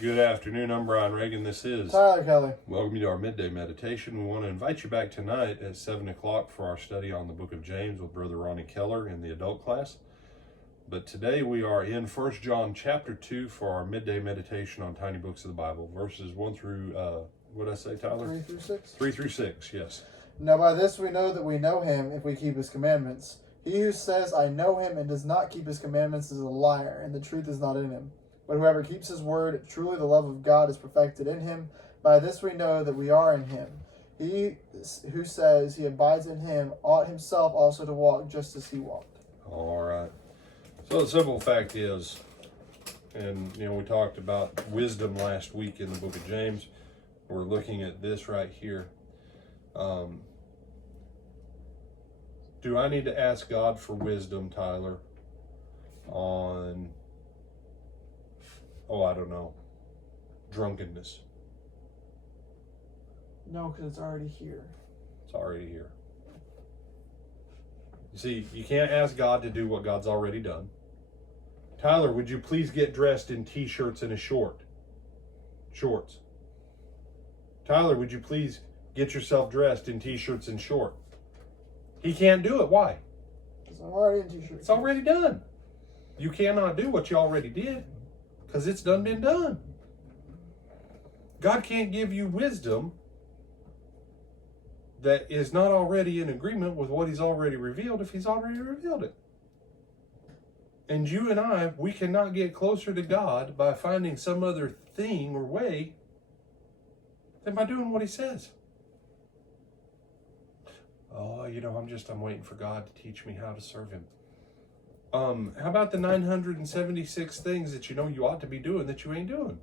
Good afternoon, I'm Brian Reagan. This is Tyler Kelly. Welcome to our midday meditation. We want to invite you back tonight at 7 o'clock for our study on the book of James with Brother Ronnie Keller in the adult class. But today we are in 1 John chapter 2 for our midday meditation on tiny books of the Bible, verses 1 through, what did I say, Tyler? 3 through 6. 3 through 6, yes. Now by this we know that we know him if we keep his commandments. He who says, I know him, and does not keep his commandments is a liar, and the truth is not in him. But whoever keeps his word, truly the love of God is perfected in him. By this we know that we are in him. He who says he abides in him ought himself also to walk just as he walked. All right. So the simple fact is, and we talked about wisdom last week in the book of James. We're looking at this right here. Do I need to ask God for wisdom, Tyler, on, I don't know, drunkenness? No, because it's already here. It's already here. You see, you can't ask God to do what God's already done. Tyler, would you please get dressed in t-shirts and a shorts? Tyler, would you please get yourself dressed in t-shirts and shorts? He can't do it. Why? It's already in t-shirts. It's already done. You cannot do what you already did because it's been done. God can't give you wisdom that is not already in agreement with what he's already revealed if he's already revealed it. And you and I, we cannot get closer to God by finding some other thing or way than by doing what he says. I'm waiting for God to teach me how to serve him. How about the 976 things that you ought to be doing that you ain't doing?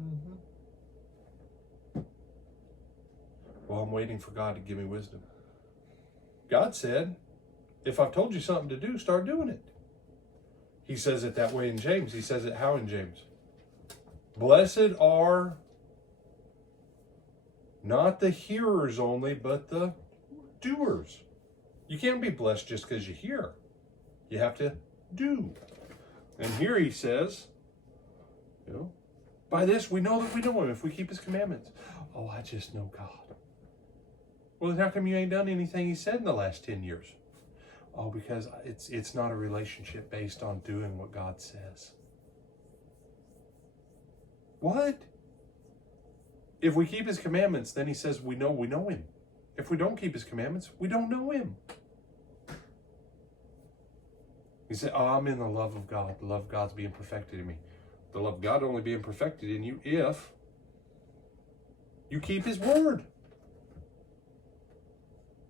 Mm-hmm. Well, I'm waiting for God to give me wisdom. God said, if I've told you something to do, start doing it. He says it that way in James. He says it how in James? Blessed are not the hearers only, but the doers. You can't be blessed just because you hear. You have to do. And here he says, by this we know that we know him if we keep his commandments. Oh, I just know God. Well, then how come you ain't done anything he said in the last 10 years? Oh, because it's not a relationship based on doing what God says. What? If we keep his commandments, then he says we know him. If we don't keep his commandments, we don't know him. He said, I'm in the love of God. The love of God's being perfected in me. The love of God only being perfected in you if you keep his word.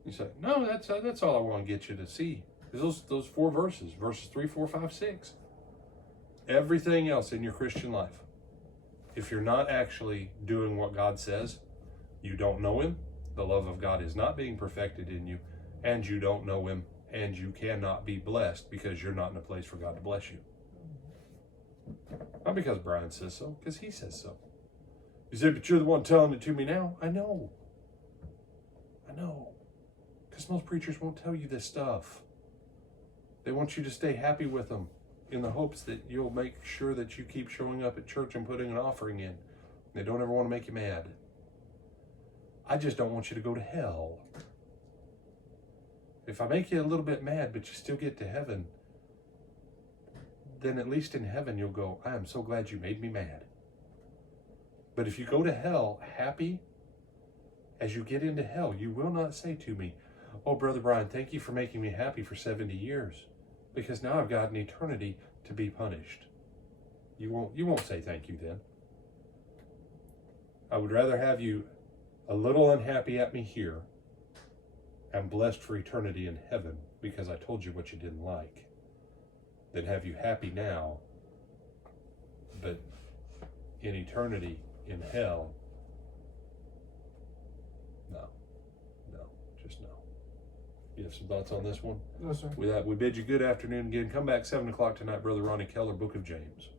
You say, no, that's all I want to get you to see. Those 4 verses 3, 4, 5, 6. Everything else in your Christian life, if you're not actually doing what God says, you don't know him. The love of God is not being perfected in you, and you don't know him, and you cannot be blessed because you're not in a place for God to bless you. Not because Brian says so, because he says so. You say, but you're the one telling it to me now. I know. Because most preachers won't tell you this stuff. They want you to stay happy with them in the hopes that you'll make sure that you keep showing up at church and putting an offering in. They don't ever want to make you mad. I just don't want you to go to hell. If I make you a little bit mad, but you still get to heaven, then at least in heaven you'll go, I am so glad you made me mad. But if you go to hell happy, as you get into hell, you will not say to me, oh, Brother Brian, thank you for making me happy for 70 years, because now I've got an eternity to be punished. You won't say thank you then. I would rather have you a little unhappy at me here and blessed for eternity in heaven because I told you what you didn't like, than have you happy now, but in eternity in hell. No, just no. You have some thoughts on this one? No, sir. With that, we bid you good afternoon again. Come back 7 o'clock tonight, Brother Ronnie Keller, Book of James.